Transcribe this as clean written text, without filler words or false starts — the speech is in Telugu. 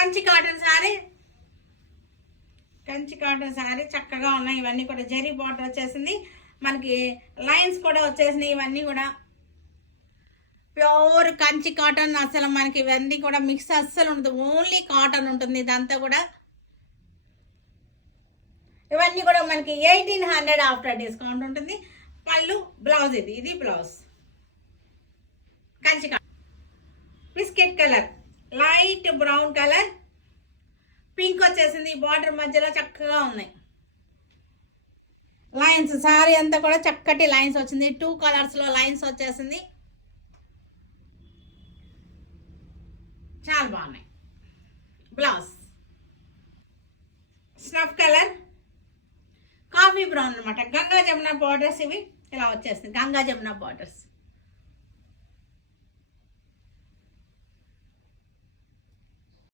కంచి కాటన్ శారీ, కంచి కాటన్ శారీ చక్కగా ఉన్నాయి. ఇవన్నీ కూడా జరీ బార్డర్ వచ్చేసింది, మనకి లైన్స్ కూడా వచ్చేసినాయి. ఇవన్నీ కూడా ప్యూర్ కంచి కాటన్. అసలు మనకి ఇవన్నీ కూడా మిక్స్ అస్సలు ఉండదు, ఓన్లీ కాటన్ ఉంటుంది ఇదంతా కూడా. ఇవన్నీ కూడా మనకి 1800 ఆఫ్టర్ డిస్కౌంట్ ఉంటుంది. పళ్ళు, బ్లౌజ్ ఇది blouse. Kanchi cotton biscuit colour, light brown colour, pink వచ్చేసింది. బార్డర్ మధ్యలో చక్కగా ఉన్నాయి లైన్స్. సారీ అంతా కూడా చక్కటి లైన్స్ వచ్చింది, 2 కలర్స్ లో లైన్స్ వచ్చేసింది, చాలా బాగున్నాయి. Blouse snuff colour, coffee brown అనమాట. గంగా జమున బార్డర్స్ ఇవి ఇలా వచ్చేస్తుంది, గంగా జమున బార్డర్స్.